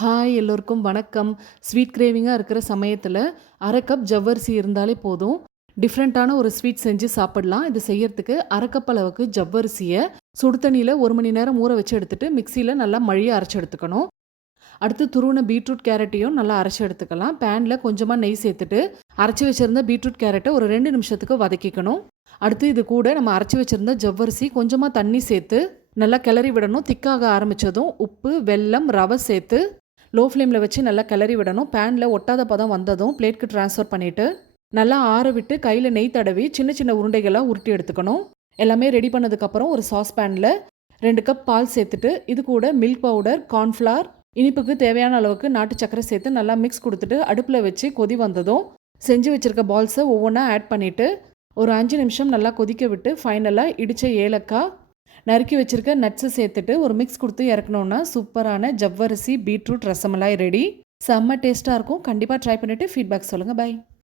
Hi எல்லோருக்கும் வணக்கம். Sweet கிரேவிங்கா இருக்கிற சமயத்துல 1/2 கப் ஜவ்வரிசி இருந்தாலே போதும். டிஃப்ரெண்ட்டான ஒரு ஸ்வீட் செஞ்சு சாப்பிடலாம். இது செய்யறதுக்கு 1/2 கப் அளவுக்கு ஜவ்வரிசிய சுடு தண்ணீல 1 மணி நேரம் ஊற வச்சு எடுத்துட்டு மிக்ஸியில நல்லா மழிய அரைச்சு எடுத்துக்கணும். அடுத்து துருவின பீட்ரூட் கேரட்டையும் நல்லா அரைச்சு எடுத்துக்கலாம். பேன்ல கொஞ்சமா நெய் சேர்த்துட்டு அரைச்சு வச்சிருந்த பீட்ரூட் கேரட்டை ஒரு 2 நிமிஷத்துக்கு வதக்கிக்கணும். அடுத்து இது கூட நம்ம அரைச்சு வச்சிருந்த ஜவ்வரிசி கொஞ்சமா தண்ணி சேர்த்து நல்லா கிளறி விடணும். திக்காக ஆரம்பிச்சதும் உப்பு, வெல்லம், ரவை சேர்த்து லோ ஃப்ளேமில் வச்சு நல்லா கிளறி விடணும். பேனில் ஒட்டாத பதம் வந்ததும் பிளேட்க்கு ட்ரான்ஸ்ஃபர் பண்ணிவிட்டு நல்லா ஆற விட்டு கையில் நெய் தடவி சின்ன சின்ன உருண்டைகளாக உருட்டி எடுத்துக்கணும். எல்லாமே ரெடி பண்ணதுக்கப்புறம் ஒரு சாஸ் பேனில் 2 கப் பால் சேர்த்துட்டு இது கூட மில்க் பவுடர், கார்ன்ஃப்ளவர், இனிப்புக்கு தேவையான அளவுக்கு நாட்டு சக்கரை சேர்த்து நல்லா மிக்ஸ் கொடுத்துட்டு அடுப்பில் வச்சு கொதி வந்ததும் செஞ்சு வச்சுருக்க பால்ஸை ஒவ்வொன்றா ஆட் பண்ணிவிட்டு ஒரு 5 நிமிஷம் நல்லா கொதிக்க விட்டு ஃபைனலாக இடித்த ஏலக்காய், நறுக்கி வச்சிருக்க நட்ஸை சேர்த்துட்டு ஒரு மிக்ஸ் கொடுத்து இறக்கணுன்னா சூப்பரான ஜவ்வரிசி பீட்ரூட் ரசமலாய் ரெடி. செம்ம டேஸ்ட்டாக இருக்கும். கண்டிப்பாக ட்ரை பண்ணிவிட்டு ஃபீட்பேக் சொல்லுங்கள். பை.